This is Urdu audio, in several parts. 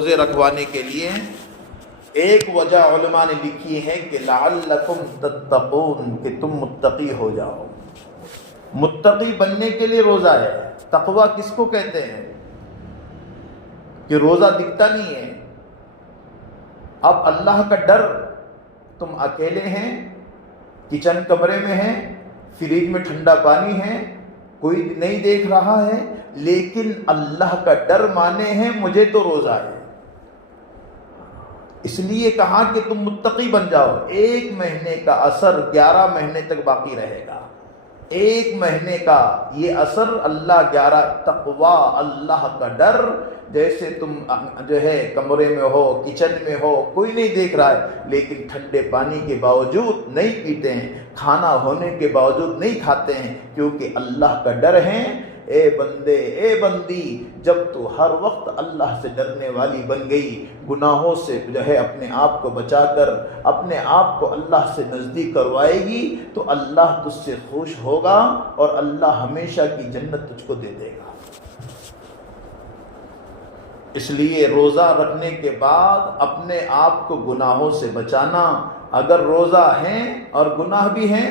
روزے رکھوانے کے لیے ایک وجہ علماء نے لکھی ہے کہ لعلکم تتقون، کہ تم متقی ہو جاؤ۔ متقی بننے کے لیے روزہ ہے۔ تقوی کس کو کہتے ہیں؟ کہ روزہ دکھتا نہیں ہے، اب اللہ کا ڈر، تم اکیلے ہیں، کچن کمرے میں ہیں، فریج میں ٹھنڈا پانی ہے، کوئی نہیں دیکھ رہا ہے، لیکن اللہ کا ڈر مانے ہیں مجھے تو روزہ ہے، اس لیے کہا کہ تم متقی بن جاؤ۔ 1 مہینے کا اثر 11 مہینے تک باقی رہے گا۔ 1 مہینے کا یہ اثر اللہ 11 تقوی، اللہ کا ڈر، جیسے تم جو ہے کمرے میں ہو، کچن میں ہو، کوئی نہیں دیکھ رہا ہے، لیکن ٹھنڈے پانی کے باوجود نہیں پیتے ہیں، کھانا ہونے کے باوجود نہیں کھاتے ہیں، کیونکہ اللہ کا ڈر ہے۔ اے بندے، اے بندی، جب تو ہر وقت اللہ سے ڈرنے والی بن گئی، گناہوں سے جو ہے اپنے آپ کو بچا کر اپنے آپ کو اللہ سے نزدیک کروائے گی، تو اللہ تجھ سے خوش ہوگا اور اللہ ہمیشہ کی جنت تجھ کو دے دے گا۔ اس لیے روزہ رکھنے کے بعد اپنے آپ کو گناہوں سے بچانا۔ اگر روزہ ہیں اور گناہ بھی ہیں،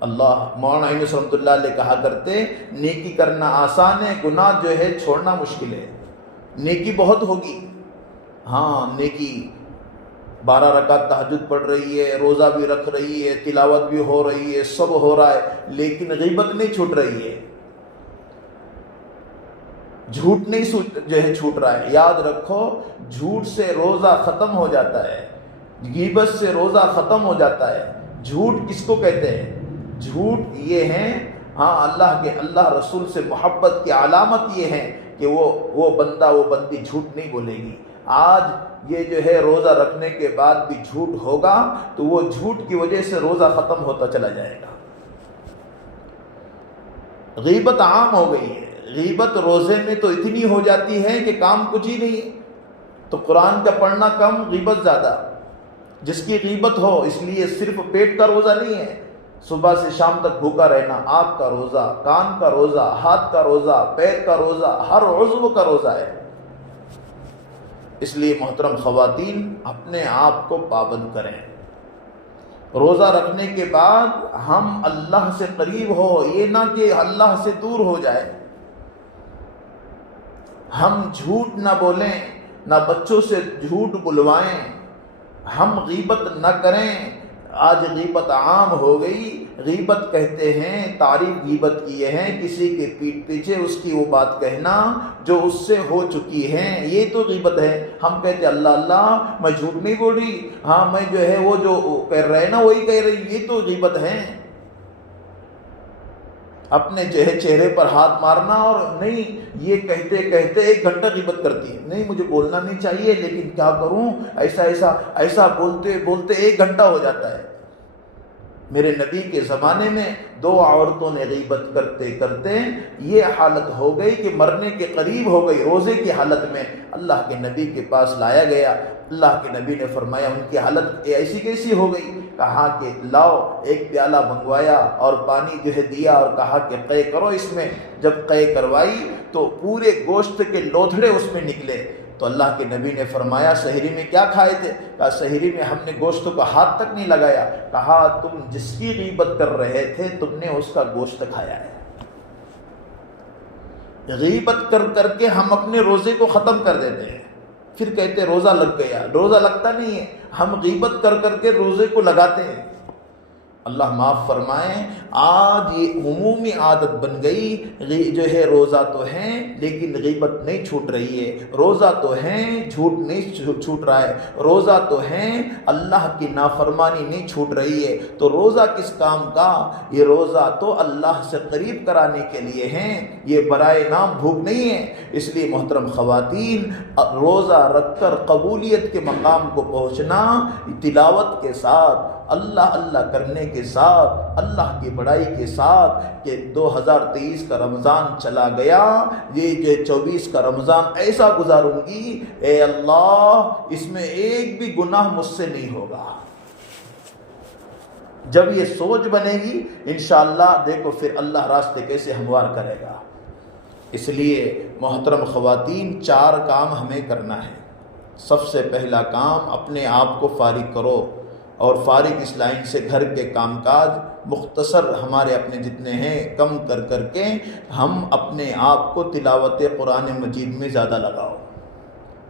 اللہ مولانا عینی رحمۃ اللہ علیہ کہا کرتے، نیکی کرنا آسان ہے، گناہ جو ہے چھوڑنا مشکل ہے۔ نیکی بہت ہوگی، ہاں نیکی 12 رکعت تہجد پڑھ رہی ہے، روزہ بھی رکھ رہی ہے، تلاوت بھی ہو رہی ہے، سب ہو رہا ہے، لیکن غیبت نہیں چھوٹ رہی ہے، جھوٹ نہیں جو ہے چھوٹ رہا ہے۔ یاد رکھو، جھوٹ سے روزہ ختم ہو جاتا ہے، غیبت سے روزہ ختم ہو جاتا ہے۔ جھوٹ کس کو کہتے ہیں؟ جھوٹ یہ ہیں، ہاں اللہ رسول سے محبت کی علامت یہ ہے کہ وہ بندہ وہ بندی جھوٹ نہیں بولے گی۔ آج یہ جو ہے روزہ رکھنے کے بعد بھی جھوٹ ہوگا تو وہ جھوٹ کی وجہ سے روزہ ختم ہوتا چلا جائے گا۔ غیبت عام ہو گئی ہے، غیبت روزے میں تو اتنی ہو جاتی ہے کہ کام کچھ ہی نہیں، تو قرآن کا پڑھنا کم، غیبت زیادہ۔ جس کی غیبت ہو، اس لیے صرف پیٹ کا روزہ نہیں ہے، صبح سے شام تک بھوکا رہنا، آنکھ کا روزہ، کان کا روزہ، ہاتھ کا روزہ، پیر کا روزہ، ہر عضو کا روزہ ہے۔ اس لیے محترم خواتین اپنے آپ کو پابند کریں۔ روزہ رکھنے کے بعد ہم اللہ سے قریب ہو، یہ نہ کہ اللہ سے دور ہو جائے۔ ہم جھوٹ نہ بولیں، نہ بچوں سے جھوٹ بلوائیں، ہم غیبت نہ کریں۔ آج غیبت عام ہو گئی۔ غیبت کہتے ہیں، تعریف غیبت کی یہ ہے، کسی کے پیٹھ پیچھے اس کی وہ بات کہنا جو اس سے ہو چکی ہے، یہ تو غیبت ہے۔ ہم کہتے اللہ میں جھوٹ نہیں بول رہی، ہاں میں جو ہے وہ جو کہہ رہے نا وہی کہہ رہی، یہ تو غیبت ہے۔ اپنے جو ہے چہرے پر ہاتھ مارنا، اور نہیں یہ کہتے کہتے 1 گھنٹہ غیبت کرتی ہے، نہیں مجھے بولنا نہیں چاہیے لیکن کیا کروں، ایسا بولتے بولتے 1 گھنٹہ ہو جاتا ہے۔ میرے نبی کے زمانے میں 2 عورتوں نے غیبت کرتے کرتے یہ حالت ہو گئی کہ مرنے کے قریب ہو گئی، روزے کی حالت میں اللہ کے نبی کے پاس لایا گیا۔ اللہ کے نبی نے فرمایا ان کی حالت ایسی کیسی ہو گئی؟ کہا کہ لاؤ، 1 پیالہ منگوایا اور پانی جو ہے دیا اور کہا کہ قے کرو اس میں۔ جب قے کروائی تو پورے گوشت کے لوتھڑے اس میں نکلے۔ تو اللہ کے نبی نے فرمایا سحری میں کیا کھائے تھے؟ کہا سحری میں ہم نے گوشت کو ہاتھ تک نہیں لگایا۔ کہا تم جس کی غیبت کر رہے تھے تم نے اس کا گوشت کھایا ہے۔ غیبت کر کر کے ہم اپنے روزے کو ختم کر دیتے ہیں، پھر کہتے روزہ لگ گیا، روزہ لگتا نہیں ہے، ہم غیبت کر کر کے روزے کو لگاتے ہیں۔ اللہ معاف فرمائیں، آج یہ عمومی عادت بن گئی، جو ہے روزہ تو ہیں لیکن غیبت نہیں چھوٹ رہی ہے، روزہ تو ہیں جھوٹ نہیں چھوٹ رہا ہے، روزہ تو ہیں اللہ کی نافرمانی نہیں چھوٹ رہی ہے، تو روزہ کس کام کا؟ یہ روزہ تو اللہ سے قریب کرانے کے لیے ہیں، یہ برائے نام بھوک نہیں ہے۔ اس لیے محترم خواتین، روزہ رکھ کر قبولیت کے مقام کو پہنچنا، تلاوت کے ساتھ، اللہ کرنے کے ساتھ، اللہ کی بڑائی کے ساتھ، کہ 2023 کا رمضان چلا گیا، یہ جو 24 کا رمضان ایسا گزاروں گی، اے اللہ اس میں ایک بھی گناہ مجھ سے نہیں ہوگا۔ جب یہ سوچ بنے گی انشاءاللہ، دیکھو پھر اللہ راستے کیسے ہموار کرے گا۔ اس لیے محترم خواتین 4 کام ہمیں کرنا ہے۔ سب سے پہلا کام، اپنے آپ کو فارغ کرو، اور فارغ اس لائن سے گھر کے کام کاج مختصر ہمارے اپنے جتنے ہیں کم کر کے ہم اپنے آپ کو تلاوت قرآن مجید میں زیادہ لگاؤ،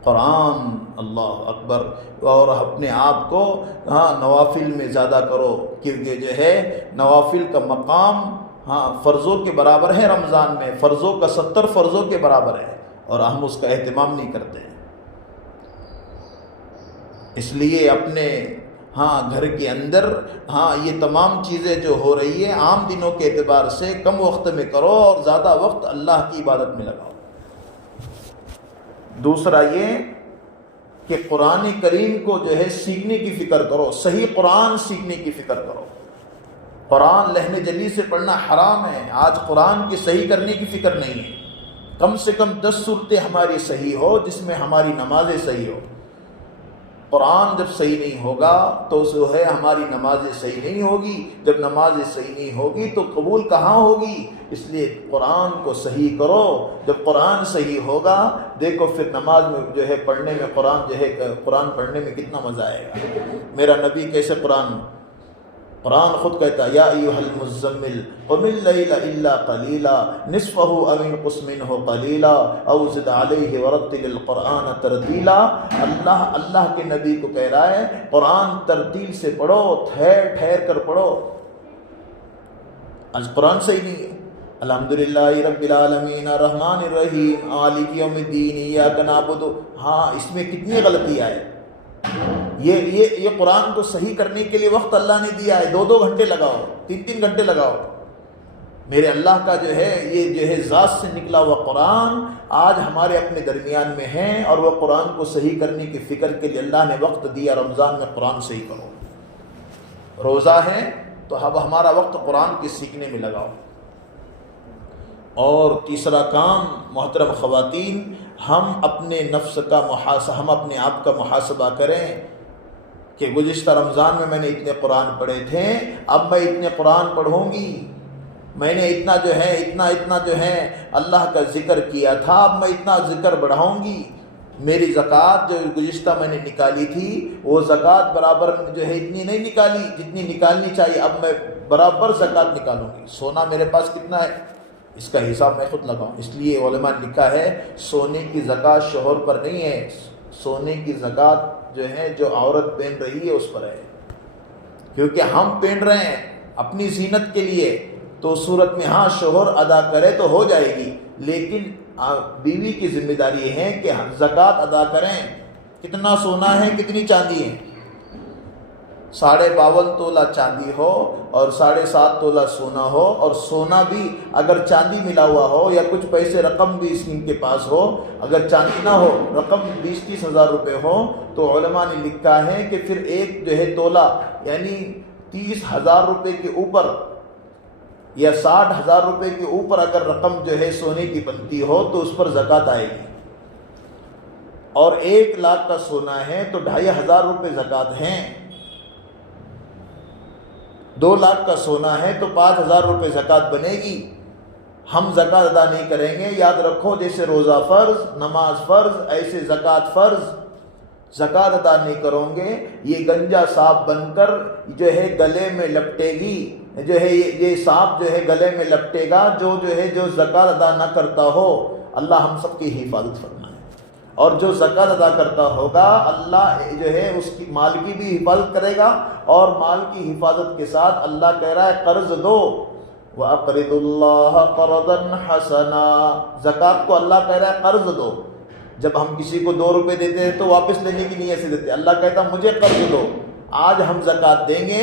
قرآن، اللہ اکبر، اور اپنے آپ کو نوافل میں زیادہ کرو، کیونکہ جو ہے نوافل کا مقام فرضوں کے برابر ہے۔ رمضان میں فرضوں کا 70 فرضوں کے برابر ہے، اور ہم اس کا اہتمام نہیں کرتے ہیں۔ اس لیے اپنے گھر کے اندر یہ تمام چیزیں جو ہو رہی ہے عام دنوں کے اعتبار سے کم وقت میں کرو، اور زیادہ وقت اللہ کی عبادت میں لگاؤ۔ دوسرا یہ کہ قرآن کریم کو جو ہے سیکھنے کی فکر کرو، صحیح قرآن سیکھنے کی فکر کرو۔ قرآن لہن جلی سے پڑھنا حرام ہے۔ آج قرآن کی صحیح کرنے کی فکر نہیں ہے۔ کم سے کم 10 صورتیں ہماری صحیح ہو، جس میں ہماری نمازیں صحیح ہو۔ قرآن جب صحیح نہیں ہوگا تو جو ہے ہماری نمازیں صحیح نہیں ہوگی، جب نمازیں صحیح نہیں ہوگی تو قبول کہاں ہوگی؟ اس لیے قرآن کو صحیح کرو۔ جب قرآن صحیح ہوگا، دیکھو پھر نماز میں جو ہے پڑھنے میں قرآن پڑھنے میں کتنا مزہ آئے گا۔ میرا نبی کیسے قرآن خود کہتا ہے، یا ایھا المزمل قم اللیل الا قلیلا نصفہ او انقص منہ قلیلا او زد علیہ ورتل القرآن ترتیلا۔ اللہ کے نبی کو کہہ رہا ہے قرآن ترتیل سے پڑھو، ٹھہر کر پڑھو۔ آج قرآن صحیح نہیں ہے۔ الحمدللہ رب العالمین الرحمن الرحیم مالک یوم الدین ایاک نعبد، اس میں کتنی غلطیاں ہیں۔ یہ قرآن کو صحیح کرنے کے لیے وقت اللہ نے دیا ہے، 2 گھنٹے لگاؤ، 3 گھنٹے لگاؤ۔ میرے اللہ کا جو ہے یہ جو ہے ذات سے نکلا ہوا قرآن آج ہمارے اپنے درمیان میں ہے، اور وہ قرآن کو صحیح کرنے کی فکر کے لیے اللہ نے وقت دیا۔ رمضان میں قرآن صحیح کرو، روزہ ہے تو اب ہمارا وقت قرآن کے سیکھنے میں لگاؤ۔ اور تیسرا کام محترم خواتین، ہم اپنے نفس کا ہم اپنے آپ کا محاسبہ کریں کہ گزشتہ رمضان میں نے اتنے قرآن پڑھے تھے، اب میں اتنے قرآن پڑھوں گی۔ میں نے اتنا جو ہے اللہ کا ذکر کیا تھا، اب میں اتنا ذکر بڑھاؤں گی۔ میری زکوٰۃ جو گزشتہ میں نے نکالی تھی، وہ زکوٰۃ برابر جو ہے اتنی نہیں نکالی جتنی نکالنی چاہیے، اب میں برابر زکوٰۃ نکالوں گی۔ سونا میرے پاس کتنا ہے، اس کا حساب میں خود لگاؤں۔ اس لیے علماء نے لکھا ہے سونے کی زکوٰۃ شوہر پر نہیں ہے، سونے کی زکوٰۃ جو ہے جو عورت پہن رہی ہے اس پر ہے، کیونکہ ہم پہن رہے ہیں اپنی زینت کے لیے، تو صورت میں شوہر ادا کرے تو ہو جائے گی، لیکن بیوی کی ذمہ داری ہے کہ زکوٰۃ ادا کریں۔ کتنا سونا ہے، کتنی چاندی ہے؟ 52.5 تولہ چاندی ہو اور 7.5 تولہ سونا ہو، اور سونا بھی اگر چاندی ملا ہوا ہو یا کچھ پیسے رقم بھی اس کے پاس ہو، اگر چاندی نہ ہو رقم 20-30 ہزار روپے ہو، تو علماء نے لکھا ہے کہ پھر ایک جو ہے تولہ یعنی 30,000 روپے کے اوپر یا 60,000 روپے کے اوپر اگر رقم جو ہے سونے کی بنتی ہو تو اس پر زکوٰۃ آئے گی۔ اور 1 لاکھ کا سونا ہے تو 2,500 روپے زکوٰۃ ہیں۔ 2 لاکھ کا سونا ہے تو 5,000 روپے زکوٰۃ بنے گی۔ ہم زکوٰۃ ادا نہیں کریں گے، یاد رکھو جیسے روزہ فرض، نماز فرض، ایسے زکوٰۃ فرض۔ زکوٰۃ ادا نہیں کرو گے، یہ گنجا سانپ بن کر جو ہے گلے میں لپٹے گی، جو ہے یہ سانپ جو ہے گلے میں لپٹے گا جو زکوٰۃ ادا نہ کرتا ہو۔ اللہ ہم سب کی حفاظت فرمائے، اور جو زکوٰۃ ادا کرتا ہوگا اللہ جو ہے اس کی مال کی بھی حفاظت کرے گا، اور مال کی حفاظت کے ساتھ اللہ کہہ رہا ہے قرض دو، وَأَقْرِضُوا اللَّهَ قَرْضًا حَسَنًا۔ زکوٰۃ کو اللہ کہہ رہا ہے قرض دو۔ جب ہم کسی کو 2 روپے دیتے ہیں تو واپس لینے کی نیت سے دیتے ہیں، اللہ کہتا ہے مجھے قرض دو۔ آج ہم زکوٰۃ دیں گے،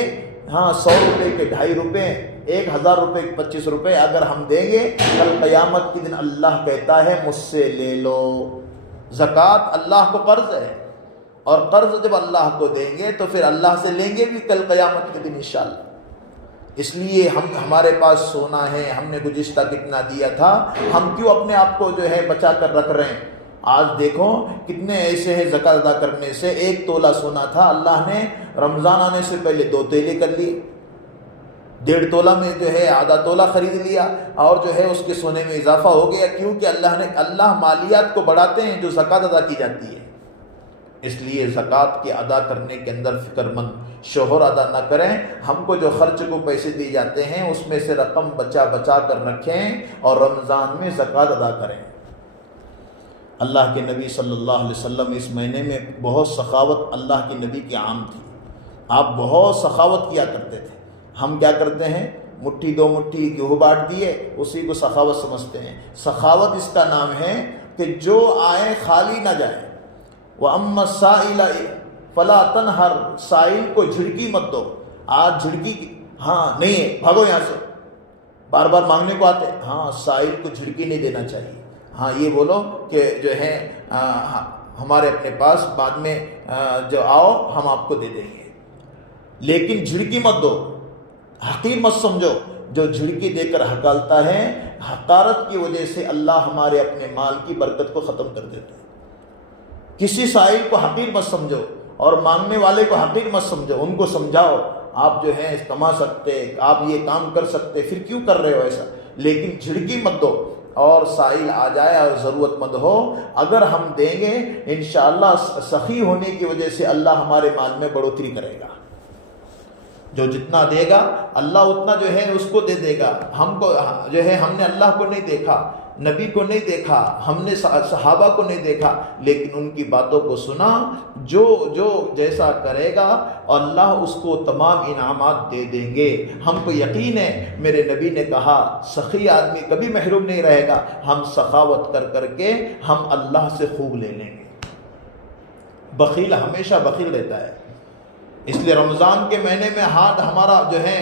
100 روپے کے 2.5 روپے، 1,000 روپے کے 25 روپے اگر ہم دیں گے، کل قیامت کے دن اللہ کہتا ہے مجھ سے لے لو۔ زکوٰۃ اللہ کو قرض ہے، اور قرض جب اللہ کو دیں گے تو پھر اللہ سے لیں گے بھی کل قیامت کے دن انشاءاللہ۔ اس لیے ہمارے پاس سونا ہے، ہم نے گزشتہ کتنا دیا تھا، ہم کیوں اپنے آپ کو جو ہے بچا کر رکھ رہے ہیں؟ آج دیکھو کتنے ایسے ہیں زکوٰۃ ادا کرنے سے 1 تولہ سونا تھا، اللہ نے رمضان آنے سے پہلے 2 تولے کر لیے۔ 1.5 تولہ میں جو ہے آدھا تولہ خرید لیا اور جو ہے اس کے سونے میں اضافہ ہو گیا، کیونکہ اللہ مالیات کو بڑھاتے ہیں جو زکوٰۃ ادا کی جاتی ہے۔ اس لیے زکوٰۃ کے ادا کرنے کے اندر فکر مند، شوہر ادا نہ کریں، ہم کو جو خرچ کو پیسے دیے جاتے ہیں اس میں سے رقم بچا کر رکھیں اور رمضان میں زکوٰۃ ادا کریں۔ اللہ کے نبی صلی اللہ علیہ وسلم اس مہینے میں بہت سخاوت اللہ کے نبی کی عام تھی، آپ بہت سخاوت کیا کرتے تھے۔ ہم کیا کرتے ہیں، مٹھی 2 مٹھی گیہوں بانٹ دیے، اسی کو سخاوت سمجھتے ہیں۔ سخاوت اس کا نام ہے کہ جو آئے خالی نہ جائے۔ وَأَمَّا السَّائِلَ فَلَا تَنْهَرْ، سائل کو جھڑکی مت دو۔ آج جھڑکی نہیں ہے، بھاگو یہاں سے، بار بار مانگنے کو آتے، سائل کو جھڑکی نہیں دینا چاہیے۔ یہ بولو کہ جو ہے ہمارے اپنے پاس بعد میں جو آؤ ہم آپ کو دے دیں گے، لیکن جھڑکی مت دو، حقیر مت سمجھو۔ جو جھڑکی دے کر ہکالتا ہے، حقارت کی وجہ سے اللہ ہمارے اپنے مال کی برکت کو ختم کر دیتا ہے۔ کسی سائل کو حقیر مت سمجھو اور مانگنے والے کو حقیر مت سمجھو، ان کو سمجھاؤ آپ جو ہے کما سکتے، آپ یہ کام کر سکتے، پھر کیوں کر رہے ہو ایسا، لیکن جھڑکی مت دو۔ اور سائل آ جائے اور ضرورت مند ہو، اگر ہم دیں گے انشاءاللہ سخی ہونے کی وجہ سے اللہ ہمارے مال میں بڑھوتری کرے گا۔ جو جتنا دے گا اللہ اتنا جو ہے اس کو دے گا۔ ہم کو جو ہے ہم نے اللہ کو نہیں دیکھا، نبی کو نہیں دیکھا، ہم نے صحابہ کو نہیں دیکھا، لیکن ان کی باتوں کو سنا، جو جیسا کرے گا اللہ اس کو تمام انعامات دے دیں گے۔ ہم کو یقین ہے، میرے نبی نے کہا سخی آدمی کبھی محروم نہیں رہے گا، ہم سخاوت کر کے ہم اللہ سے خوب لے لیں گے۔ بخیل ہمیشہ بخیل رہتا ہے، اس لیے رمضان کے مہینے میں ہاتھ ہمارا جو ہے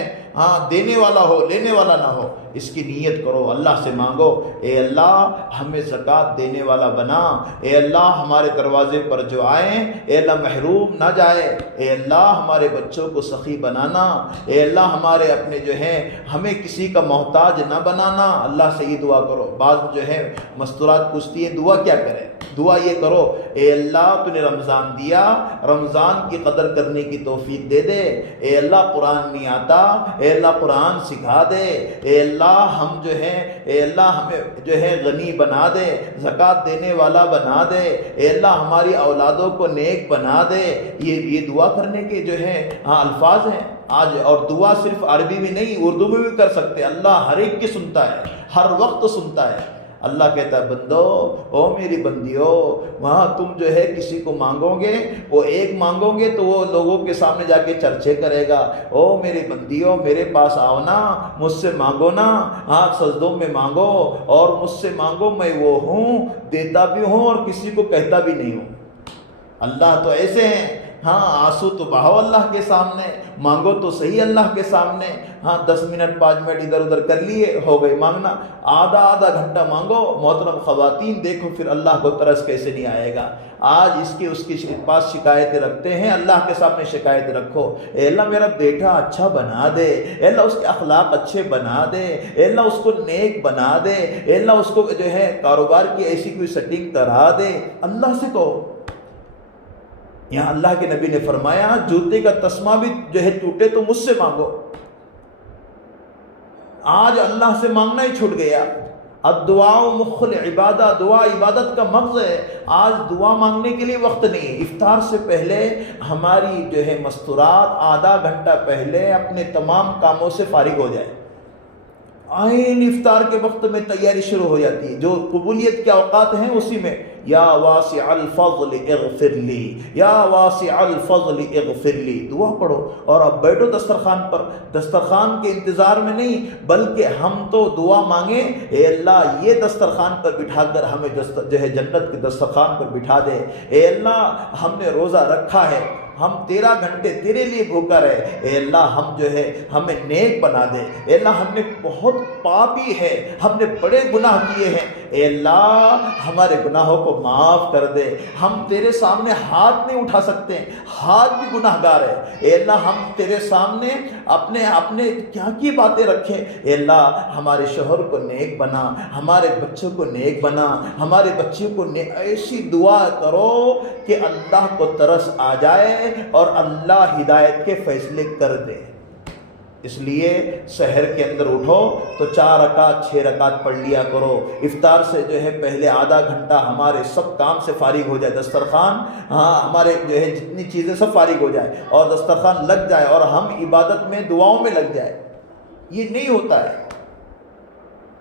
دینے والا ہو، لینے والا نہ ہو، اس کی نیت کرو، اللہ سے مانگو، اے اللہ ہمیں زکوٰۃ دینے والا بنا، اے اللہ ہمارے دروازے پر جو آئیں اے اللہ محروم نہ جائے، اے اللہ ہمارے بچوں کو سخی بنانا، اے اللہ ہمارے اپنے جو ہے ہمیں کسی کا محتاج نہ بنانا۔ اللہ سے یہ دعا کرو۔ بعض جو ہے مستورات پوچھتی ہیں دعا کیا کرے، دعا یہ کرو، اے اللہ تو نے رمضان دیا، رمضان کی قدر کرنے کی توفیق دے دے، اے اللہ قرآن نہیں آتا، اے اللہ قرآن سکھا دے، اے اللہ ہم جو ہے اے اللہ ہمیں جو ہے غنی بنا دے، زکوٰۃ دینے والا بنا دے، اے اللہ ہماری اولادوں کو نیک بنا دے۔ یہ دعا کرنے کے جو ہے الفاظ ہیں آج، اور دعا صرف عربی میں نہیں اردو میں بھی کر سکتے۔ اللہ ہر ایک کی سنتا ہے، ہر وقت سنتا ہے۔ اللہ کہتا ہے بندو، او میری بندیو، وہاں تم جو ہے کسی کو مانگو گے، وہ ایک مانگو گے تو وہ لوگوں کے سامنے جا کے چرچے کرے گا، او میری بندیو میرے پاس آؤ نا، مجھ سے مانگو نا، سجدوں میں مانگو اور مجھ سے مانگو، میں وہ ہوں دیتا بھی ہوں اور کسی کو کہتا بھی نہیں ہوں۔ اللہ تو ایسے ہیں، آنسو تو بہاؤ اللہ کے سامنے، مانگو تو صحیح اللہ کے سامنے۔ 10 منٹ 5 منٹ ادھر ادھر کر لیے، ہو گئی مانگنا، آدھا گھنٹہ مانگو۔ محترم خواتین دیکھو پھر اللہ کو ترس کیسے نہیں آئے گا۔ آج اس کے پاس شکایتیں رکھتے ہیں، اللہ کے سامنے شکایت رکھو، اے اللہ میرا بیٹا اچھا بنا دے، اے اللہ اس کے اخلاق اچھے بنا دے، اے اللہ اس کو نیک بنا دے، اے اللہ اس کو جو ہے کاروبار کی ایسی کوئی سیٹنگ کرا دے۔ اللہ سے کہو۔ یہاں اللہ کے نبی نے فرمایا جوتے کا تسمہ بھی جو ہے ٹوٹے تو مجھ سے مانگو۔ آج اللہ سے مانگنا ہی چھوٹ گیا۔ الدعاء مخ العبادہ، دعا عبادت کا مغز ہے۔ آج دعا مانگنے کے لیے وقت نہیں ہے۔ افطار سے پہلے ہماری جو ہے مستورات آدھا گھنٹہ پہلے اپنے تمام کاموں سے فارغ ہو جائے۔ عین افطار کے وقت میں تیاری شروع ہو جاتی ہے، جو قبولیت کے اوقات ہیں اسی میں، یا واسع الفضل اغفر لی، یا واسع الفضل اغفر لی، دعا پڑھو اور اب بیٹھو دسترخوان پر۔ دسترخوان کے انتظار میں نہیں، بلکہ ہم تو دعا مانگیں، اے اللہ یہ دسترخوان پر بٹھا کر ہمیں جو ہے جنت کے دسترخوان پر بٹھا دے۔ اے اللہ ہم نے روزہ رکھا ہے، ہم 13 گھنٹے تیرے لیے بھوکا رہے، اے اللہ ہم جو ہے ہمیں نیک بنا دے۔ اے اللہ ہم نے بہت پاپی ہے، ہم نے بڑے گناہ کیے ہیں، اے اللہ ہمارے گناہوں کو معاف کر دے۔ ہم تیرے سامنے ہاتھ نہیں اٹھا سکتے، ہاتھ بھی گناہ گار ہے، اے اللہ ہم تیرے سامنے اپنے کیا کی باتیں رکھیں۔ اے اللہ ہمارے شوہر کو نیک بنا، ہمارے بچوں کو نیک بنا، ہمارے بچوں کو ایسی دعا کرو کہ اللہ کو ترس آ جائے اور اللہ ہدایت کے فیصلے کر دے۔ اس لیے سحر کے اندر اٹھو تو 4 رکعت 6 رکعت پڑھ لیا کرو، افطار سے جو ہے پہلے آدھا گھنٹہ ہمارے سب کام سے فارغ ہو جائے، دسترخوان ہمارے جو ہے جتنی چیزیں سب فارغ ہو جائے اور دسترخوان لگ جائے اور ہم عبادت میں دعاؤں میں لگ جائے۔ یہ نہیں ہوتا ہے،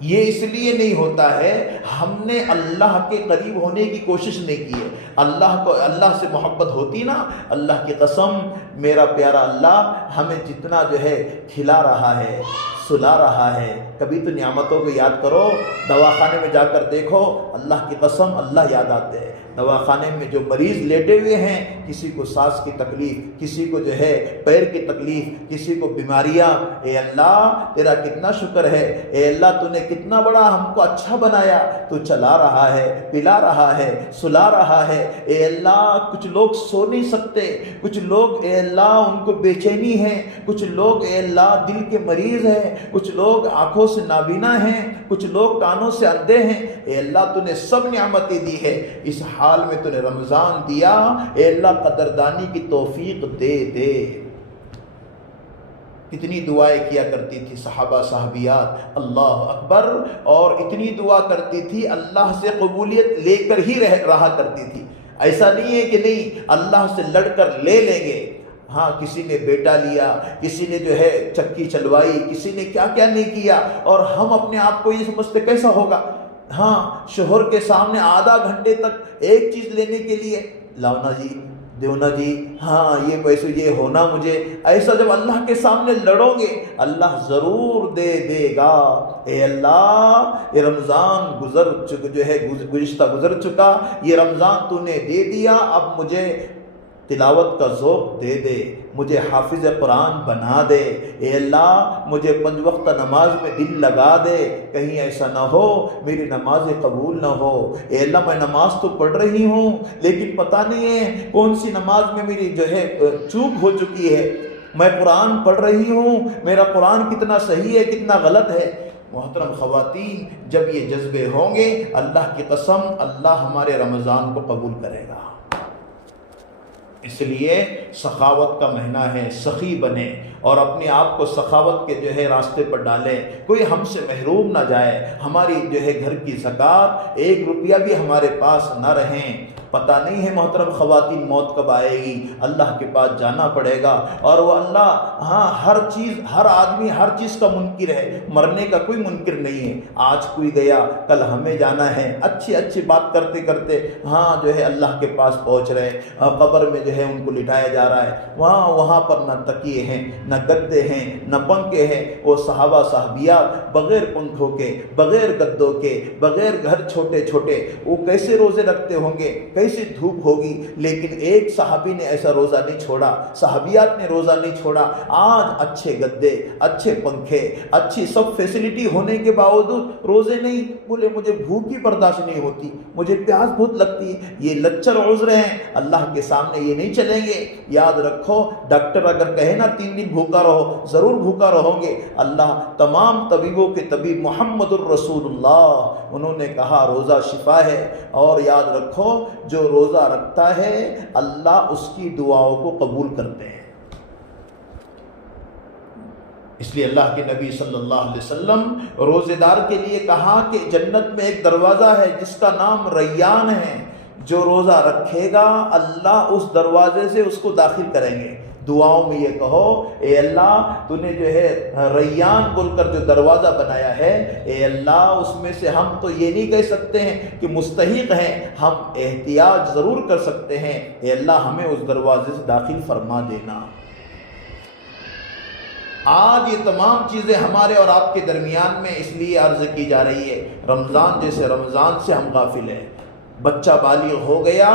یہ اس لیے نہیں ہوتا ہے ہم نے اللہ کے قریب ہونے کی کوشش نہیں کی ہے۔ اللہ سے محبت ہوتی نا، اللہ کی قسم میرا پیارا اللہ ہمیں جتنا جو ہے کھلا رہا ہے، سلا رہا ہے، کبھی تو نعمتوں کو یاد کرو، دواخانے میں جا کر دیکھو، اللہ کی قسم اللہ یاد آتے ہیں۔ دواخانے میں جو مریض لیٹے ہوئے ہیں، کسی کو سانس کی تکلیف، کسی کو جو ہے پیر کی تکلیف، کسی کو بیماریاں، اے اللہ تیرا کتنا شکر ہے، اے اللہ تو نے کتنا بڑا ہم کو اچھا بنایا، تو چلا رہا ہے، پلا رہا ہے، سلا رہا ہے۔ اے اللہ کچھ لوگ سو نہیں سکتے، کچھ لوگ اے اللہ ان کو بے چینی ہے، کچھ لوگ اے اللہ دل کے مریض ہیں، کچھ لوگ آنکھوں سے نابینا ہیں، کچھ لوگ کانوں سے اندھے ہیں۔ اے اللہ تو نے سب نعمتیں دی ہے، اس حال میں تو نے رمضان دیا، اے اللہ قدردانی کی توفیق دے دے۔ کتنی دعائیں کیا کرتی تھی صحابہ صحابیات، اللہ اکبر، اور اتنی دعا کرتی تھی اللہ سے قبولیت لے کر ہی رہا کرتی تھی۔ ایسا نہیں ہے کہ نہیں اللہ سے لڑ کر لے لیں گے، ہاں کسی نے بیٹا لیا، کسی نے جو ہے چکی چلوائی، کسی نے کیا کیا نہیں کیا، اور ہم اپنے آپ کو یہ سمجھتے کیسا ہوگا۔ ہاں شوہر کے سامنے آدھا گھنٹے تک ایک چیز لینے کے لیے لاؤنا جی، دیونا جی، ہاں یہ پیسے یہ ہونا مجھے، ایسا جب اللہ کے سامنے لڑو گے اللہ ضرور دے دے گا۔ اے اللہ یہ رمضان گزشتہ گزر چکا، یہ رمضان تو نے دے دیا، اب مجھے تلاوت کا ذوق دے دے، مجھے حافظ قرآن بنا دے، اے اللہ مجھے 5 وقت نماز میں دل لگا دے، کہیں ایسا نہ ہو میری نماز قبول نہ ہو۔ اے اللہ میں نماز تو پڑھ رہی ہوں لیکن پتہ نہیں ہے کون سی نماز میں میری جو ہے چوک ہو چکی ہے، میں قرآن پڑھ رہی ہوں، میرا قرآن کتنا صحیح ہے کتنا غلط ہے۔ محترم خواتین جب یہ جذبے ہوں گے اللہ کی قسم اللہ ہمارے رمضان کو قبول کرے گا۔ اس لیے سخاوت کا مہینہ ہے، سخی بنے اور اپنے آپ کو سخاوت کے جو ہے راستے پر ڈالیں، کوئی ہم سے محروم نہ جائے، ہماری جو ہے گھر کی زکوٰۃ 1 روپیہ بھی ہمارے پاس نہ رہیں۔ پتہ نہیں ہے محترم خواتین موت کب آئے گی، اللہ کے پاس جانا پڑے گا، اور وہ اللہ ہر چیز، ہر آدمی ہر چیز کا منکر ہے، مرنے کا کوئی منکر نہیں ہے۔ آج کوئی گیا کل ہمیں جانا ہے، اچھی بات کرتے کرتے جو ہے اللہ کے پاس پہنچ رہے، قبر میں جو ہے ان کو لٹایا جا رہا ہے، وہاں پر نہ تکیے ہیں نہ گدے ہیں نہ پنکھے ہیں۔ وہ صحابہ صحابیات بغیر پنکھوں کے، بغیر گدوں کے، بغیر گھر چھوٹے چھوٹے، وہ کیسے روزے رکھتے ہوں گے، کیسی دھوپ ہوگی، لیکن ایک صحابی نے ایسا روزہ نہیں چھوڑا، صحابیات نے روزہ نہیں چھوڑا۔ آج اچھے گدے، اچھے پنکھے، اچھی سب فیسلٹی ہونے کے باوجود روزے نہیں، بولے مجھے بھوک ہی برداشت نہیں ہوتی، مجھے پیاس بہت لگتی ہے۔ یہ لچر عذر ہیں، اللہ کے سامنے یہ نہیں چلیں گے۔ یاد رکھو ڈاکٹر اگر کہے نا 3 دن بھوکا رہو، ضرور بھوکا رہو گے۔ اللہ تمام طبیبوں کے طبیب محمد الرسول اللہ، انہوں نے کہا روزہ شفا ہے، اور یاد رکھو جو روزہ رکھتا ہے اللہ اس کی دعاؤں کو قبول کرتے ہیں۔ اس لیے اللہ کے نبی صلی اللہ علیہ وسلم روزے دار کے لیے کہا کہ جنت میں ایک دروازہ ہے جس کا نام ریان ہے، جو روزہ رکھے گا اللہ اس دروازے سے اس کو داخل کریں گے۔ دعاؤں میں یہ کہو اے اللہ تو نے جو ہے ریان بول کر جو دروازہ بنایا ہے، اے اللہ اس میں سے ہم تو یہ نہیں کہہ سکتے ہیں کہ مستحق ہیں، ہم احتیاج ضرور کر سکتے ہیں، اے اللہ ہمیں اس دروازے سے داخل فرما دینا۔ آج یہ تمام چیزیں ہمارے اور آپ کے درمیان میں اس لیے عرض کی جا رہی ہے، رمضان جیسے رمضان سے ہم غافل ہیں۔ بچہ بالغ ہو گیا،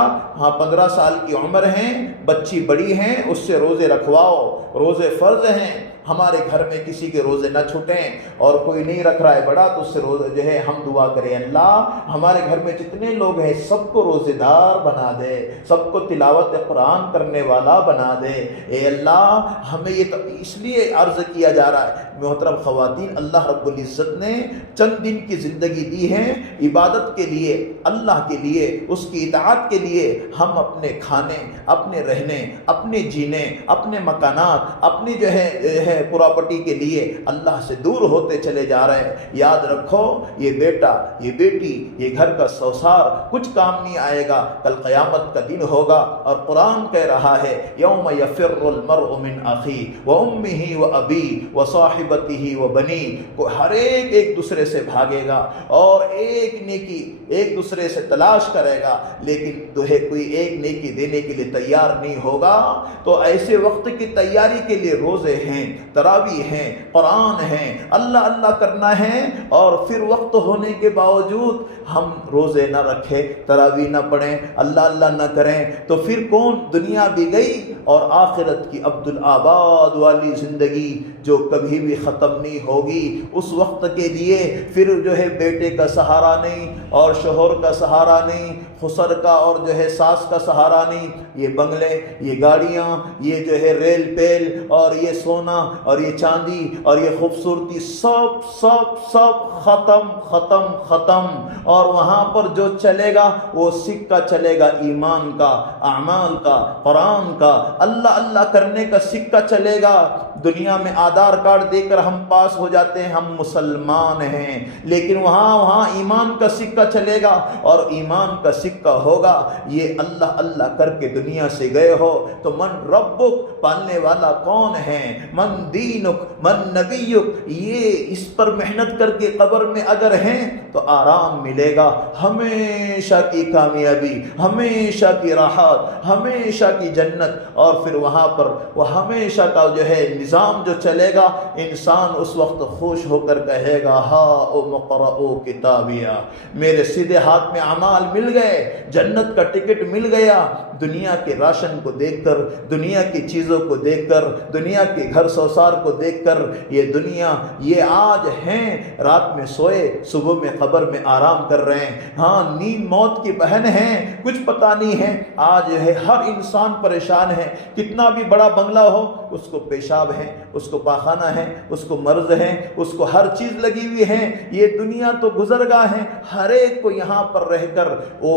15 سال کی عمر ہے، بچی بڑی ہیں، اس سے روزے رکھواؤ، روزے فرض ہیں۔ ہمارے گھر میں کسی کے روزے نہ چھوٹیں، اور کوئی نہیں رکھ رہا ہے بڑا تو اس سے روزے جو ہے ہم دعا کریں اللہ ہمارے گھر میں جتنے لوگ ہیں سب کو روزے دار بنا دے، سب کو تلاوت قرآن کرنے والا بنا دے۔ اے اللہ ہمیں یہ اس لیے عرض کیا جا رہا ہے محترم خواتین، اللہ رب العزت نے چند دن کی زندگی دی ہے عبادت کے لیے، اللہ کے لیے، اس کی اطاعت کے لیے۔ ہم اپنے کھانے، اپنے رہنے، اپنے جینے، اپنے مکانات، اپنی جو ہے ہے پراپرٹی کے لیے اللہ سے دور ہوتے چلے جا رہے ہیں۔ یاد رکھو یہ بیٹا، یہ بیٹی، یہ گھر کا سوسار کچھ کام نہیں آئے گا، کل قیامت کا دن ہوگا۔ اور قرآن کہہ رہا ہے یوم یفر المرء من اخیہ وامہ وابیہ وصاحبتہ وبنیہ، ہر ایک دوسرے سے بھاگے گا اور ایک نیکی ایک دوسرے سے تلاش کرے گا، لیکن تمہیں کوئی ایک نیکی دینے کے لیے تیار نہیں ہوگا۔ تو ایسے وقت کی تیاری کے لیے روزے ہیں، تراویح ہیں، قرآن ہیں، اللہ اللہ کرنا ہے، اور پھر وقت ہونے کے باوجود ہم روزے نہ رکھیں، تراویح نہ پڑھیں، اللہ اللہ نہ کریں، تو پھر کون؟ دنیا بھی گئی اور آخرت کی عبدالآباد والی زندگی جو کبھی بھی ختم نہیں ہوگی، اس وقت کے لیے پھر جو ہے بیٹے کا سہارا نہیں اور شوہر کا سہارا نہیں، خسر کا اور جو ہے ساس کا سہارا نہیں، یہ بنگلے، یہ گاڑیاں، یہ جو ہے ریل پیل اور یہ سونا اور یہ چاندی اور یہ خوبصورتی سب سب سب ختم ختم ختم، اور وہاں پر جو چلے گا وہ سکہ چلے گا ایمان کا، اعمال کا، قرآن کا، اللہ اللہ کرنے کا سکہ چلے گا۔ دنیا میں آدھار کارڈ دے کر ہم پاس ہو جاتے ہیں، ہم مسلمان ہیں، لیکن وہاں ایمان کا سکہ چلے گا، اور ایمان کا سکہ ہوگا یہ اللہ اللہ کر کے دنیا سے گئے ہو تو من ربک، پالنے والا کون ہے، من دینک، من نبیک، یہ اس پر محنت کر کے قبر میں اگر ہیں تو آرام ملے گا، ہمیشہ کی کامیابی، ہمیشہ کی راحت، ہمیشہ کی جنت، اور پھر وہاں پر وہ ہمیشہ کا جو ہے نظام جو چلے گا، انسان اس وقت خوش ہو کر کہے گا ہاؤم اقرؤوا کتابیہ، میرے سیدھے ہاتھ میں اعمال مل گئے، جنت کا ٹکٹ مل گیا۔ دنیا کے راشن کو دیکھ کر، دنیا کی چیزوں کو دیکھ کر، دنیا کے گھر سوسار کو دیکھ کر، یہ دنیا یہ آج ہیں، رات میں سوئے صبح میں قبر میں آرام کر رہے ہیں، ہاں نیند موت کی بہن ہیں، کچھ پتہ نہیں ہے۔ آج ہے ہر انسان پریشان ہے، کتنا بھی بڑا بنگلہ ہو اس کو پیشاب ہے، اس کو پاخانہ ہے، اس کو مرض ہے، اس کو ہر چیز لگی ہوئی ہے۔ یہ دنیا تو گزرگاہ ہے، ہر ایک کو یہاں پر رہ کر وہ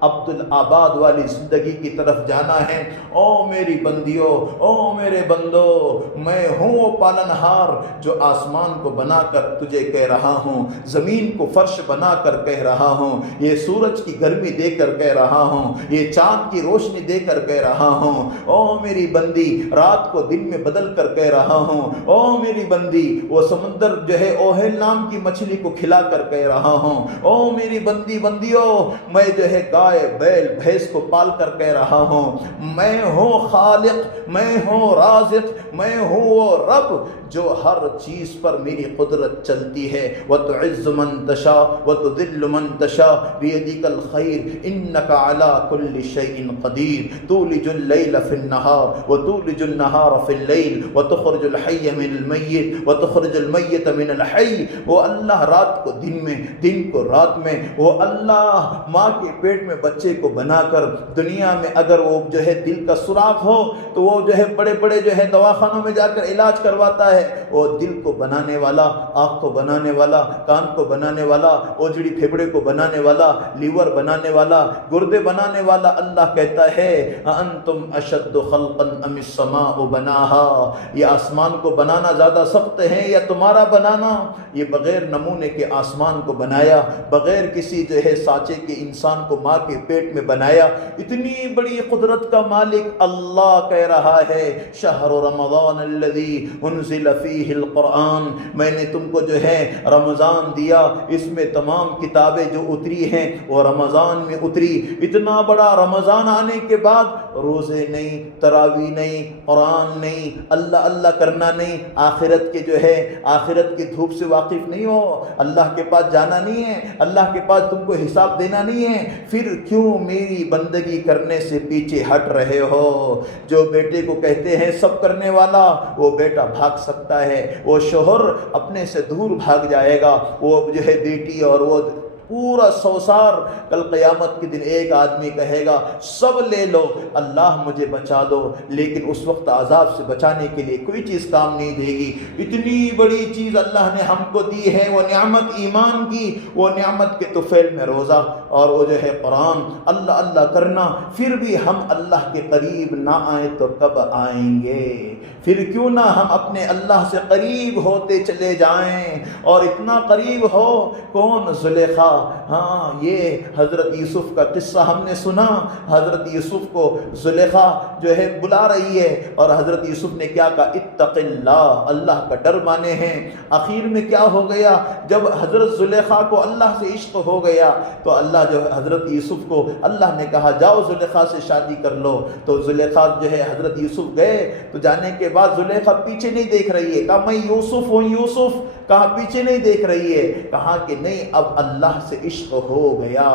عبدالآباد والی زندگی کی طرف جانا ہے۔ او میری بندیوں، او میرے بندو، میں ہوں وہ پالنہار جو آسمان کو بنا کر تجھے کہہ رہا ہوں، زمین کو فرش بنا کر کہہ رہا ہوں، یہ سورج کی گرمی دے کر کہہ رہا ہوں، یہ چاند کی روشنی دے کر کہہ رہا ہوں۔ او میری بندی، رات کو دن میں بدل کر کہہ رہا ہوں۔ او میری بندی، وہ سمندر جو ہے اوہیل نام کی مچھلی کو کھلا کر کہہ رہا ہوں۔ او میری بندی بندیوں، میں جو ہے گائے بیل بھینس کو پال کر کہہ رہا ہوں، میں ہوں خالق، میں ہوں رازق، میں ہوں وہ رب جو ہر چیز پر میری قدرت چلتی ہے۔ وَتُعِزُّ مَن تَشَاءُ وَتُذِلُّ مَن تَشَاءُ بِيَدِكَ الْخَيْرُ إِنَّكَ عَلَى كُلِّ شَيْءٍ قَدِيرٌ تُولِجُ اللَّيْلَ فِي النَّهَارِ وَتُولِجُ النَّهَارَ فِي اللَّيْلِ وَتُخْرِجُ الْحَيَّ مِنَ الْمَيِّتِ وَتُخْرِجُ الْمَيِّتَ مِنَ الْحَيِّ، وہ اللہ رات کو دن میں، دن کو رات میں، وہ اللہ ماں کے پیٹ میں بچے کو بنا کر دنیا میں اگر وہ جو ہے دل کا سوراخ ہو تو وہ جو ہے بڑے بڑے جو ہے دواخانوں میں جا کر علاج کرواتا ہے، وہ دل کو بنانے والا، آنکھ کو بنانے والا، کان کو بنانے والا، اوجڑی پھیپڑے کو بنانے والا، لیور بنانے والا، گردے بنانے والا اللہ کہتا ہے انتم اشد خلقا ام السماء بناها، یہ آسمان کو بنانا زیادہ سخت ہے یا تمہارا بنانا؟ یہ بغیر نمونے کے آسمان کو بنایا، بغیر کسی جو ہے سانچے کے انسان کو ماں کے پیٹ میں بنایا۔ اتنی بڑی قدرت کا مالک اللہ کہہ رہا ہے شہر رمضان الذی انزل فیہ القرآن، میں نے تم کو جو ہے رمضان دیا، اس میں تمام کتابیں جو اتری ہیں وہ رمضان میں اتری۔ اتنا بڑا رمضان آنے کے بعد روزے نہیں، تراویح نہیں، قرآن نہیں، اللہ اللہ کرنا نہیں، آخرت کے جو ہے آخرت کی دھوپ سے واقف نہیں ہو، اللہ کے پاس جانا نہیں ہے، اللہ کے پاس تم کو حساب دینا نہیں ہے، پھر کیوں میری بندگی کرنے سے پیچھے ہٹ رہے ہو؟ جو بیٹے کو کہتے ہیں سب کرنے والا، وہ بیٹا بھاگ سکتا ہے، وہ شوہر اپنے سے دور بھاگ جائے گا، وہ جو ہے بیٹی اور وہ پورا 100 سال. کل قیامت کے دن ایک آدمی کہے گا سب لے لو اللہ مجھے بچا دو، لیکن اس وقت عذاب سے بچانے کے لیے کوئی چیز کام نہیں دے گی. اتنی بڑی چیز اللہ نے ہم کو دی ہے، وہ نعمت ایمان کی، وہ نعمت کے طفیل میں روزہ اور وہ جو ہے قرآن، اللہ اللہ کرنا. پھر بھی ہم اللہ کے قریب نہ آئیں تو کب آئیں گے؟ پھر کیوں نہ ہم اپنے اللہ سے قریب ہوتے چلے جائیں. اور اتنا قریب ہو کون؟ زلیخا. ہاں یہ حضرت یوسف کا قصہ ہم نے سنا. حضرت یوسف کو زلیخا جو ہے بلا رہی ہے، اور حضرت یوسف نے کیا کہا؟ اتق اللہ، اللہ کا ڈر مانے ہیں. آخر میں کیا ہو گیا؟ جب حضرت زلیخا کو اللہ سے عشق ہو گیا تو اللہ جو حضرت یوسف کو اللہ نے کہا جاؤ زلیخا سے شادی کر لو. تو زلیخا جو ہے حضرت یوسف گئے تو جانے کے بعد زلیخا پیچھے نہیں دیکھ رہی ہے. کہا میں یوسف ہوں یوسف. کہا پیچھے نہیں دیکھ رہی ہے. کہا کہ نہیں اب اللہ سے عشق ہو گیا،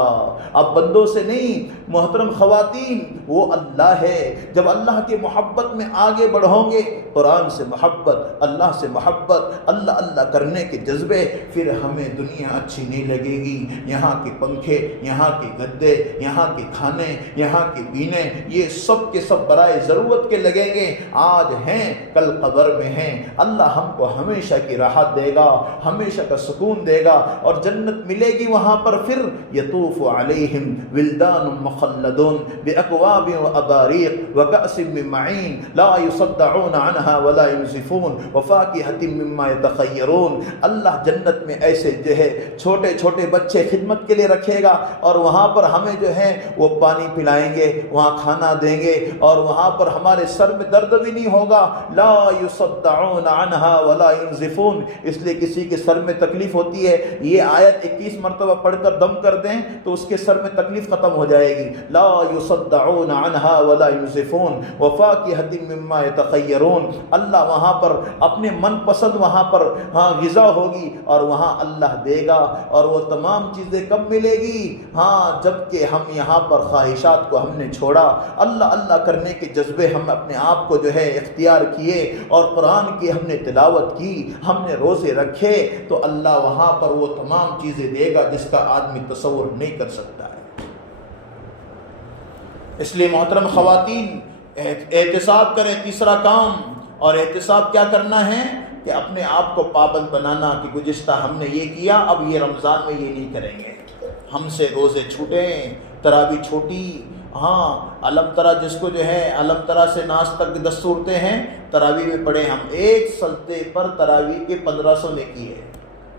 اب بندوں سے نہیں. محترم خواتین وہ اللہ ہے. جب اللہ کے محبت میں آگے بڑھو گے، قرآن سے محبت، اللہ سے محبت، اللہ اللہ کرنے کے جذبے، پھر ہمیں دنیا اچھی نہیں لگے گی. یہاں کے پنکھے، یہاں کے گدے، یہاں کے کھانے، یہاں کے پینے، یہ سب کے سب برائے ضرورت کے لگیں گے. آج ہیں کل قبر میں ہیں. اللہ ہم کو ہمیشہ کی راحت دے گا، ہمیشہ کا سکون دے گا، اور جنت ملے گی وہاں پر. پھر یطوف علیہم ولدان مخلدون باکواب واباریق وکأس من معین لا یصدعون عنها ولا ينزفون وفاکہۃ مما یتخیرون. اللہ جنت میں ایسے جو ہے چھوٹے چھوٹے بچے خدمت کے لیے رکھے گا، اور وہاں پر ہمیں جو ہے وہ پانی پلائیں گے، وہاں کھانا دیں گے، اور وہاں پر ہمارے سر میں درد بھی نہیں ہوگا. لا یصدعون عنها ولا ينزفون. اس لیے کسی کے سر میں تکلیف ہوتی ہے، یہ آیت 21 مرتبہ پڑھ کر دم کر دیں تو اس کے سر میں تکلیف ختم ہو جائے گی. لا یصدعون عنها ولا ينزفون وفاکہۃ مما یتخیرون. اللہ وہاں پر اپنے من پسند وہاں پر غذا ہوگی، اور وہاں اللہ دے گا. اور وہ تمام چیزیں کب ملے گی؟ ہاں جب کہ ہم یہاں پر خواہشات کو ہم نے چھوڑا، اللہ اللہ کرنے کے جذبے ہم اپنے آپ کو جو ہے اختیار کیے، اور قرآن کی ہم نے تلاوت کی، ہم نے روزے رکھے، تو اللہ وہاں پر وہ تمام چیزیں دے گا جس کا آدمی تصور نہیں کر سکتا ہے. اس لیے محترم خواتین احتساب کریں. تیسرا کام، اور احتساب کیا کرنا ہے کہ اپنے آپ کو پابند بنانا کہ گزشتہ ہم نے یہ کیا، اب یہ رمضان میں یہ نہیں کریں گے. ہم سے روزے چھوٹے، تراویح چھوٹی. ہاں علم ترا جس کو جو ہے علم ترا سے ناس تک 10 صورتیں ہیں تراویح میں پڑھیں ہم. ایک سجدے پر تراویح کے 1500 نیکی ہے،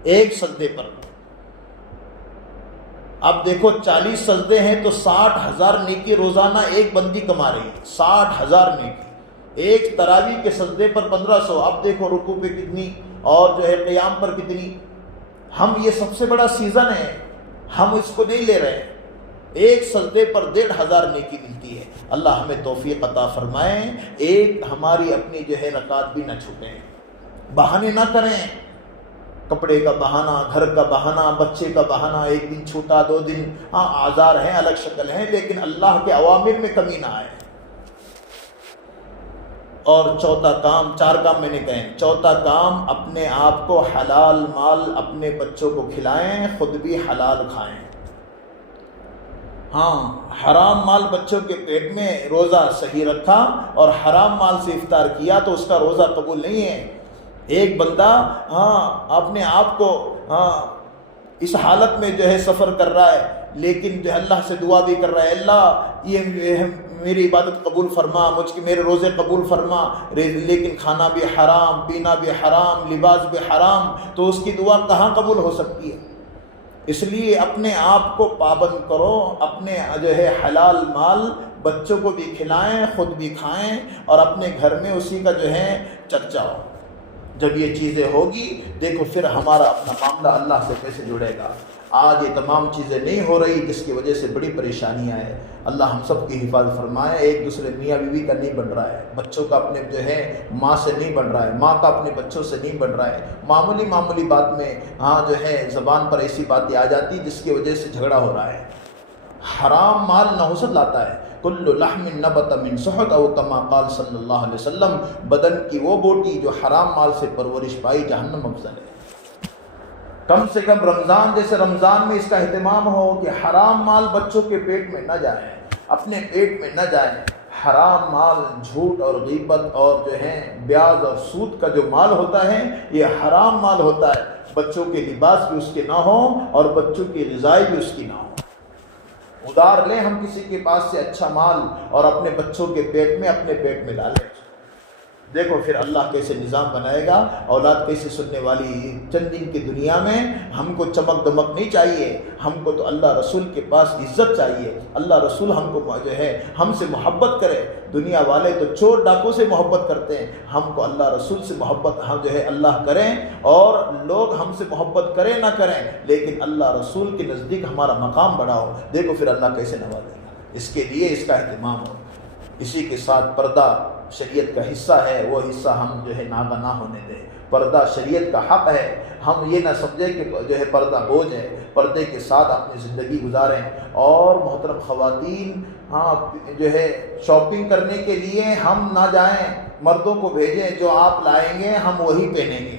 ایک سجدے پر. اب دیکھو 40 سجدے ہیں تو 60,000 نیکی روزانہ ایک بندی کما رہی ہے. 60,000 نیکی ایک تراویح کے سجدے پر 1500. اب دیکھو رکوع پہ کتنی، اور جو ہے قیام پر کتنی. ہم یہ سب سے بڑا سیزن ہے، ہم اس کو نہیں لے رہے. ایک سجدے پر 1,500 نیکی ملتی ہے. اللہ ہمیں توفیق عطا فرمائے. ایک ہماری اپنی جو ہے رکعت بھی نہ چھوٹیں. بہانے نہ کریں، کپڑے کا بہانہ، گھر کا بہانہ، بچے کا بہانہ، ایک دن چھوٹا، 2 دن. ہاں آزار ہیں، الگ شکل ہیں، لیکن اللہ کے اوامر میں کمی نہ آئے. اور چوتھا کام، 4 کام میں نے کہے. چوتھا کام، اپنے آپ کو حلال مال اپنے بچوں کو کھلائیں، خود بھی حلال کھائیں. ہاں حرام مال بچوں کے پیٹ میں، روزہ صحیح رکھا اور حرام مال سے افطار کیا تو اس کا روزہ قبول نہیں ہے. ایک بندہ اپنے آپ کو اس حالت میں جو ہے سفر کر رہا ہے، لیکن جو اللہ سے دعا بھی کر رہا ہے، اللہ یہ میری عبادت قبول فرما، میرے روزے قبول فرما، لیکن کھانا بھی حرام، پینا بھی حرام، لباس بھی حرام، تو اس کی دعا کہاں قبول ہو سکتی ہے؟ اس لیے اپنے آپ کو پابند کرو، اپنے جو ہے حلال مال بچوں کو بھی کھلائیں، خود بھی کھائیں، اور اپنے گھر میں اسی کا جو ہے چرچا ہو. جب یہ چیزیں ہوگی دیکھو پھر ہمارا اپنا معاملہ اللہ سے کیسے جڑے گا. آج یہ تمام چیزیں نہیں ہو رہی جس کی وجہ سے بڑی پریشانیاں ہیں. اللہ ہم سب کی حفاظت فرمائے. ایک دوسرے میاں بیوی کا نہیں بن رہا ہے، بچوں کا اپنے جو ہے ماں سے نہیں بن رہا ہے، ماں کا اپنے بچوں سے نہیں بن رہا ہے. معمولی بات میں جو ہے زبان پر ایسی باتیں آ جاتی جس کی وجہ سے جھگڑا ہو رہا ہے. حرام مال نحوست لاتا ہے. کل لحم نبت من سحت او کما قال صلی اللہ علیہ وسلم، بدن کی وہ بوٹی جو حرام مال سے پرورش پائی جہنم افضل ہے. کم سے کم رمضان جیسے رمضان میں اس کا اہتمام ہو کہ حرام مال بچوں کے پیٹ میں نہ جائے، اپنے پیٹ میں نہ جائے۔ حرام مال، جھوٹ اور غیبت اور جو ہے بیاج اور سود کا جو مال ہوتا ہے یہ حرام مال ہوتا ہے۔ بچوں کے لباس بھی اس کے نہ ہوں اور بچوں کی غذائی بھی اس کی نہ ہو۔ ادھار لیں ہم کسی کے پاس سے اچھا مال اور اپنے بچوں کے پیٹ میں اپنے پیٹ میں ڈالیں۔ دیکھو پھر اللہ کیسے نظام بنائے گا، اولاد کیسے سننے والی۔ چند دن کی دنیا میں ہم کو چمک دمک نہیں چاہیے، ہم کو تو اللہ رسول کے پاس عزت چاہیے، اللہ رسول ہم کو جو ہے ہم سے محبت کرے۔ دنیا والے تو چور ڈاکوں سے محبت کرتے ہیں، ہم کو اللہ رسول سے محبت ہم جو ہے اللہ کریں، اور لوگ ہم سے محبت کریں نہ کریں لیکن اللہ رسول کے نزدیک ہمارا مقام بڑھاؤ۔ دیکھو پھر اللہ کیسے نوازے گا، اس کے لیے اس کا اہتمام ہو۔ اسی کے ساتھ پردہ شریعت کا حصہ ہے، وہ حصہ ہم جو ہے ناغہ نہ ہونے دیں۔ پردہ شریعت کا حق ہے، ہم یہ نہ سمجھیں کہ جو ہے پردہ بوجھ ہے، پردے کے ساتھ اپنی زندگی گزاریں۔ اور محترم خواتین، جو ہے شاپنگ کرنے کے لیے ہم نہ جائیں، مردوں کو بھیجیں، جو آپ لائیں گے ہم وہی پہنیں گے۔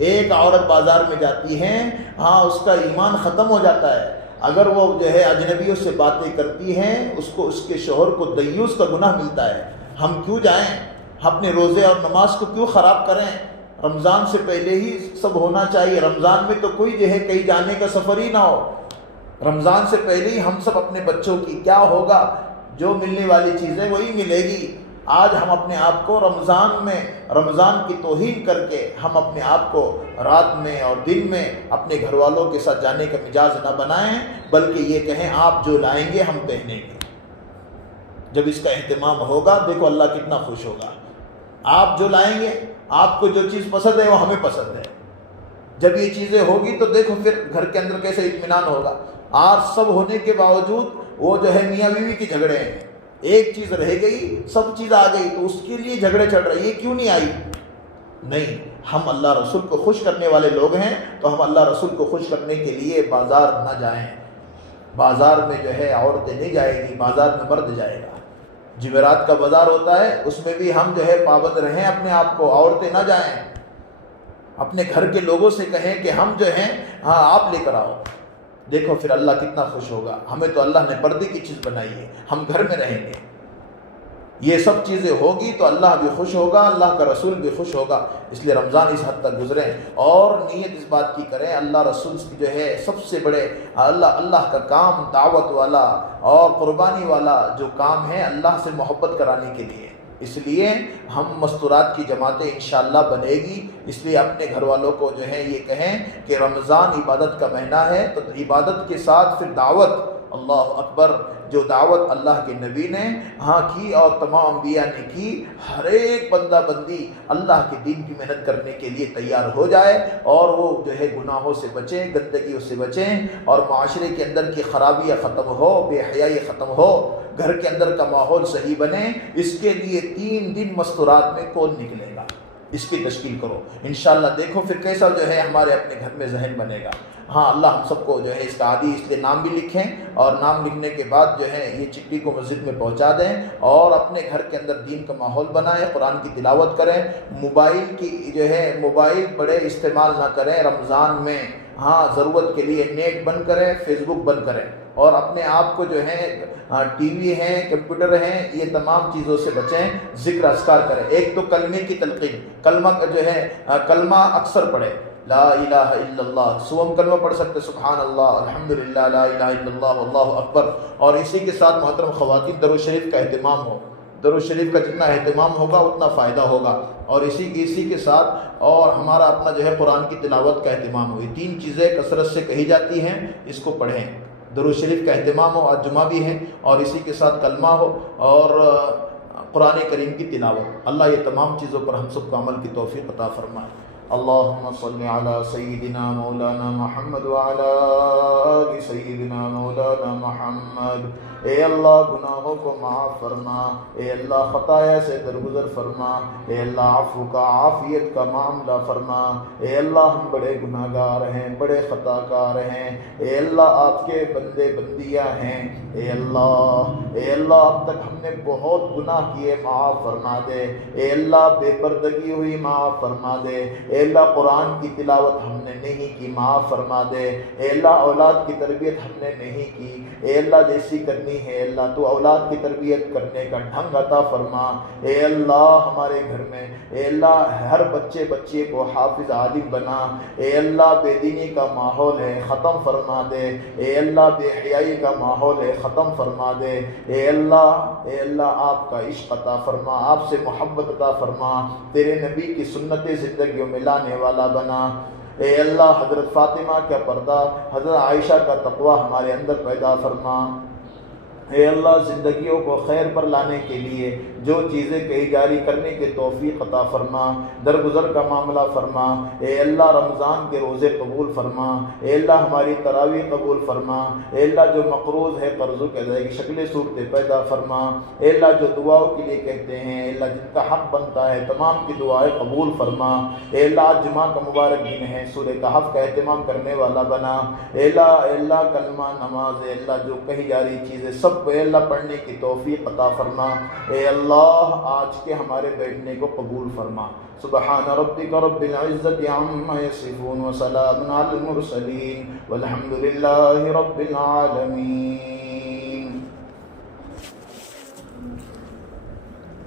ایک عورت بازار میں جاتی ہے، اس کا ایمان ختم ہو جاتا ہے اگر وہ جو ہے اجنبیوں سے باتیں کرتی ہیں، اس کو اس کے شوہر کو دیوس کا گناہ ملتا ہے۔ ہم کیوں جائیں، اپنے روزے اور نماز کو کیوں خراب کریں؟ رمضان سے پہلے ہی سب ہونا چاہیے۔ رمضان میں تو کوئی جو ہے کہیں جانے کا سفر ہی نہ ہو، رمضان سے پہلے ہی ہم سب اپنے بچوں کی کیا ہوگا، جو ملنے والی چیزیں وہی ملے گی۔ آج ہم اپنے آپ کو رمضان کی توہین کر کے ہم اپنے آپ کو رات میں اور دن میں اپنے گھر والوں کے ساتھ جانے کا مزاج نہ بنائیں، بلکہ یہ کہیں آپ جو لائیں گے ہم پہنیں گے۔ جب اس کا اہتمام ہوگا دیکھو اللہ کتنا خوش ہوگا۔ آپ جو لائیں گے، آپ کو جو چیز پسند ہے وہ ہمیں پسند ہے۔ جب یہ چیزیں ہوگی تو دیکھو پھر گھر کے اندر کیسے اطمینان ہوگا۔ آج سب ہونے کے باوجود وہ جو ہے میاں بیوی کے جھگڑے ہیں، ایک چیز رہ گئی، سب چیز آ گئی تو اس کے لیے جھگڑے چل رہے، یہ کیوں نہیں آئی؟ نہیں، ہم اللہ رسول کو خوش کرنے والے لوگ ہیں تو ہم اللہ رسول کو خوش کرنے کے لیے بازار نہ جائیں۔ بازار میں جو ہے عورتیں نہیں جائے گی، بازار میں مرد جائے گا۔ جمعرات کا بازار ہوتا ہے، اس میں بھی ہم جو ہے پابند رہیں اپنے آپ کو، عورتیں نہ جائیں۔ اپنے گھر کے لوگوں سے کہیں کہ ہم جو ہیں آپ لے کر آؤ۔ دیکھو پھر اللہ کتنا خوش ہوگا۔ ہمیں تو اللہ نے پردے کی چیز بنائی ہے، ہم گھر میں رہیں گے۔ یہ سب چیزیں ہوگی تو اللہ بھی خوش ہوگا، اللہ کا رسول بھی خوش ہوگا۔ اس لیے رمضان اس حد تک گزریں اور نیت اس بات کی کریں، اللہ رسول کی جو ہے سب سے بڑے اللہ کا کام دعوت والا اور قربانی والا جو کام ہے اللہ سے محبت کرانے کے لیے۔ اس لیے ہم مستورات کی جماعتیں انشاءاللہ بنے گی۔ اس لیے اپنے گھر والوں کو جو ہے یہ کہیں کہ رمضان عبادت کا مہینہ ہے تو عبادت کے ساتھ پھر دعوت، اللہ اکبر، جو دعوت اللہ کے نبی نے کی اور تمام انبیاء نے کی، ہر ایک بندہ بندی اللہ کے دین کی محنت کرنے کے لیے تیار ہو جائے اور وہ جو ہے گناہوں سے بچیں، گندگیوں سے بچیں اور معاشرے کے اندر کی خرابیاں ختم ہو، بے حیائی ختم ہو، گھر کے اندر کا ماحول صحیح بنے۔ اس کے لیے 3 دن مستورات میں کون نکلے گا، اس کی تشکیل کرو انشاءاللہ۔ دیکھو پھر کیسا جو ہے ہمارے اپنے گھر میں ذہن بنے گا۔ اللہ ہم سب کو جو ہے اس کا عادی، اس لیے نام بھی لکھیں اور نام لکھنے کے بعد جو ہے یہ چٹھی کو مسجد میں پہنچا دیں اور اپنے گھر کے اندر دین کا ماحول بنائیں، قرآن کی تلاوت کریں۔ موبائل بڑے استعمال نہ کریں رمضان میں، ضرورت کے لیے نیٹ بند کریں، فیس بک بند کریں اور اپنے آپ کو جو ہے ٹی وی ہیں، کمپیوٹر ہیں، یہ تمام چیزوں سے بچیں۔ ذکر اذکار کریں، ایک تو کلمے کی تلقین، کلمہ اکثر پڑھیں، لا الہ الا اللہ، صبح کلمہ پڑھ سکتے سبحان اللہ، الحمدللہ، لا الہ الا اللہ، اللہ اکبر۔ اور اسی کے ساتھ محترم خواتین درود شریف کا اہتمام ہو، درود شریف کا جتنا اہتمام ہوگا اتنا فائدہ ہوگا۔ اور اسی کے ساتھ اور ہمارا اپنا جو ہے قرآن کی تلاوت کا اہتمام ہو۔ یہ 3 چیزیں کثرت سے کہی جاتی ہیں، اس کو پڑھیں۔ درود شریف کا اہتمام ہو، آج جمعہ بھی ہے، اور اسی کے ساتھ کلمہ ہو اور قرآن کریم کی تلاوت۔ اللہ یہ تمام چیزوں پر ہم سب کو عمل کی توفیق عطا فرمائے۔ اللہم صلی علی سیدنا مولانا محمد وعلی آل سیدنا مولانا محمد۔ اے اللہ گناہوں کو معاف فرما، اے اللہ خطایا سے درگزر فرما، اے اللہ عفو کا عافیت کا معاملہ فرما۔ اے اللہ ہم بڑے گناہ گار ہیں، بڑے خطا کار ہیں، اے اللہ آپ کے بندے بندیاں ہیں۔ اے اللہ اب تک ہم نے بہت گناہ کیے معاف فرما دے، اے اللہ بے پردگی ہوئی معاف فرما دے، اے اللہ قرآن کی تلاوت ہم نے نہیں کی معاف فرما دے، اے اللہ اولاد کی تربیت ہم نے نہیں کی، اے اللہ جیسی کرنی ہے اللہ تو اولاد کی تربیت کرنے کا ڈھنگ عطا فرما، اے اللہ ہمارے گھر میں اے اللہ ہر بچے کو حافظ عالم بنا، اے اللہ بے دینی کا ماحول ہے ختم فرما دے، اے اللہ بے حیائی کا ماحول ہے ختم فرما دے، اے اللہ آپ کا عشق عطا فرما، آپ سے محبت عطا فرما، تیرے نبی کی سنت زندگیوں میں لانے والا بنا، اے اللہ حضرت فاطمہ کا پردہ، حضرت عائشہ کا تقوی ہمارے اندر پیدا فرما، اے اللہ زندگیوں کو خیر پر لانے کے لیے جو چیزیں کہی جاری کرنے کے توفیق عطا فرما، درگزر کا معاملہ فرما، اے اللہ رمضان کے روزے قبول فرما، اے اللہ ہماری تراویح قبول فرما، اے اللہ جو مقروض ہے قرضوں کے ادائیگی کی شکل صورتیں پیدا فرما، اے اللہ جو دعاؤں کے لیے کہتے ہیں اے اللہ جن کا حق بنتا ہے تمام کی دعائیں قبول فرما، اے اللہ آج جمعہ کا مبارک دن ہے سورہ کہف کا اہتمام کرنے والا بنا، اے اللہ کلمہ نماز اے اللہ جو کہی جاری چیزیں سب اے اللہ پڑھنے کی توفیق عطا فرما، اے اللہ آج کے ہمارے بیٹھنے کو قبول فرما، سبحان ربک رب العزت عما یصفون وسلام علی المرسلین والحمد للہ رب العالمین۔